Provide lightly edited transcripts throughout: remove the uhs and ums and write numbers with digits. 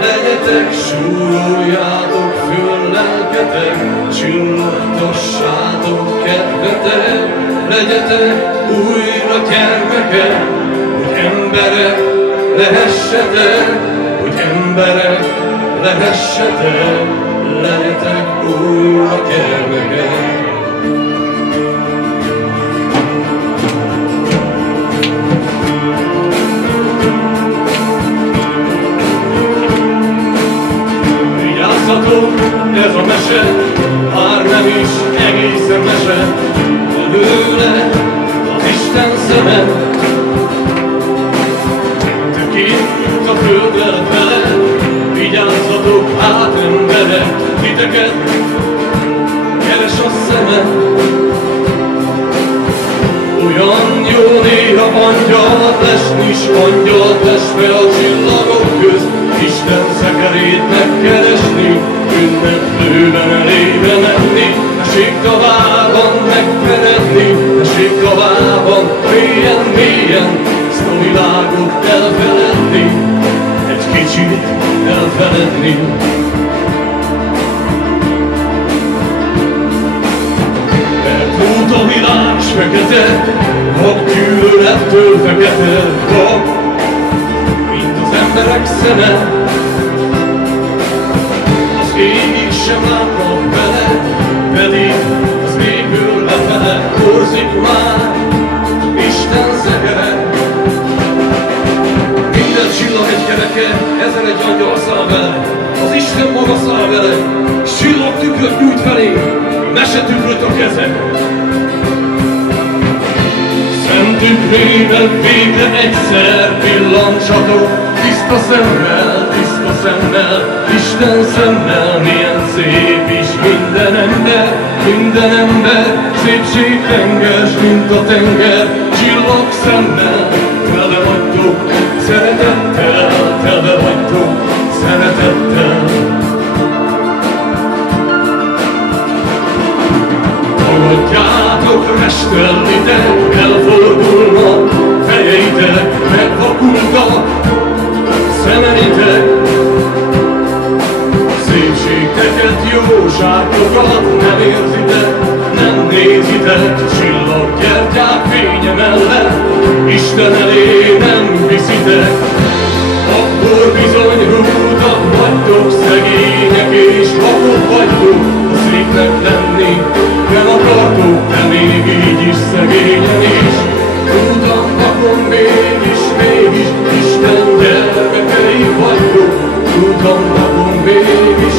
legyetek, súroljátok föl lelketek, csillogtassátok kedvetek, legyetek újra gyermekek, hogy emberek lehessetek, hogy emberek lehessetek, legyetek újra gyermekek. Ez a mese, már nem is egészen mese, belőle az Isten szeme. Tökélt a földre vele, vigyázzatok hát emberek, titeket keres a szeme. Olyan jó néha angyal lesni, s angyal lesve a csillagok közt, Isten szekerét megkeresni, ünneplőben elébe menni, tessék tavában megkeredni, tessék tavában mélyen, ezt a világot elfeledni, egy kicsit elfeledni. Mert út a világ s fekete, vak gyűlölettől fekete, vak, mint az emberek szeme. Égig sem látnak bele, pedig az égből lefele korzik már Isten zegere. Minden csillag egy kereke, ezen egy angyal száll vele, az Isten maga száll vele, s csillagtükröt nyújt felé, mesetükröt a kezek. Szent tükrében végre egyszer pillantsatok, tiszta szemmel, Isten szemmel, milyen szép is minden ember, szépségtenger, mint a tenger, csillag szemmel, tele vagytok szeretettel, tele vagytok szeretettel. Tagadjátok, restellitek, elfordulnak fejeitek, megvakultak szemeitek, szépségteket, jóságokat nem érzitek, nem nézitek, csillaggyertyák fénye mellett, Isten elé nem viszitek, akkor bizony rútak vagytok, szegények és vakok vagytok, a szépnek lenni nem akartok, de még így is szegényen is, rútak vakon mégis, Isten gyermekei vagytok, rútak vakon mégis,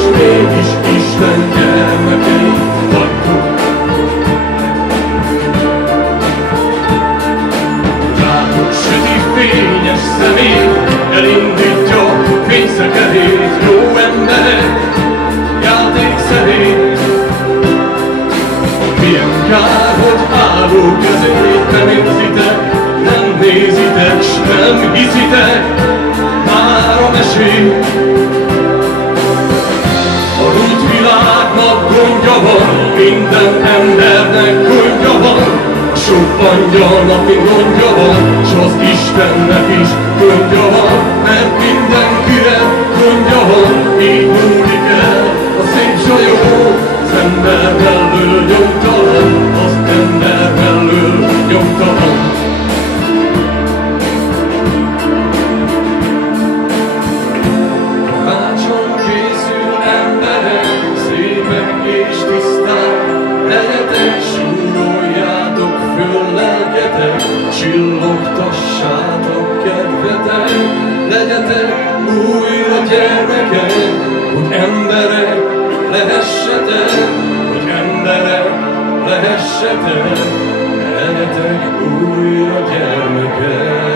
Isten gyermekei vagytok. Rátok süti fényes szemét, elindítja fényszekerét, jó emberek játékszerét. Milyen kár, hogy álló kezét nem érzitek, nem nézitek, s nem hiszitek már a mesét. A rút világnak gondja van, minden embernek gondja van, sok angyalnak gondja van, s az Istennek is gondja van, mert mindenkire gondja van, így múlik el a szép s a jó, az ember mellől nyomtalan, az ember mellől nyomtalan. Csillogtassátok kedvetek, legyetek újra gyermekek, hogy emberek lehessetek, hogy emberek lehessetek, legyetek újra gyermekek.